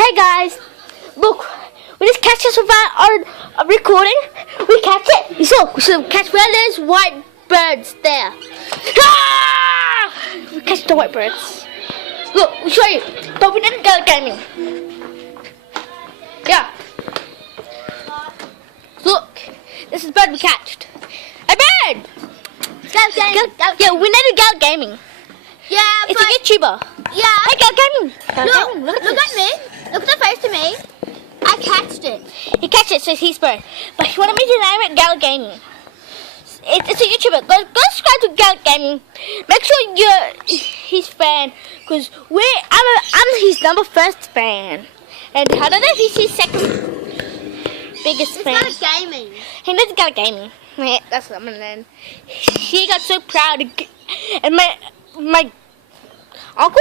Hey guys, look, we just catch this on a recording. We catch it. You saw, we should catch where there's white birds there. Ah! We catch the white birds. Look, we'll show you. But we didn't go gaming. Yeah. Look, this is a bird we catched. A bird. Yeah, we need to go gaming. Yeah, it's a YouTuber. Yeah. Hey, go gaming. Look at me. Look at the face to me. I catched it. He catched it, so he's bird. But he wanted me to name it Gallent Gaming. It's a YouTuber. Go subscribe to Gallent Gaming. Make sure you're his fan, because I'm his #1 fan. And I don't know if he's his second biggest fan. It's not a gaming. He knows Gallent Gaming. Yeah, that's what I'm gonna name. He got so proud, and my uncle.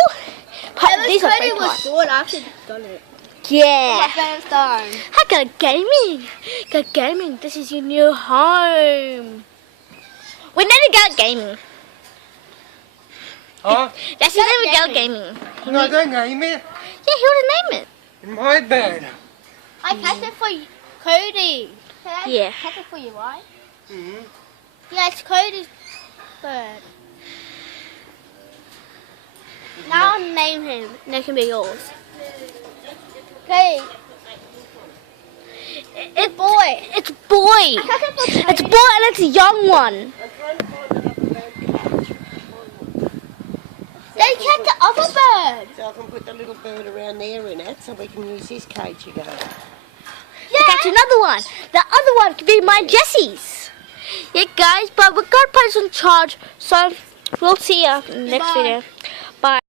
Cody was good after he done it. Yeah. My first time. Hi, Gallent Gaming. Gallent Gaming, this is your new home. We need to Gallent Gaming. Huh? That's his name, Gallent Gaming. No, they name it. Yeah, he would name it. My bad. I catched it for Cody. Yeah. Catch it for you, right? Mm-hmm. Yeah, it's Cody's bird. Now I'll name him. And it can be yours. Okay. It's boy. It's boy. It's boy, and it's a young one. They catch the other bird. So I can put the little bird around there in it, so we can use this cage again. Yeah. Catch another one. The other one could be my Jessie's. Yeah, guys, but we're gonna put this on charge, so we'll see you in the next video. Bye.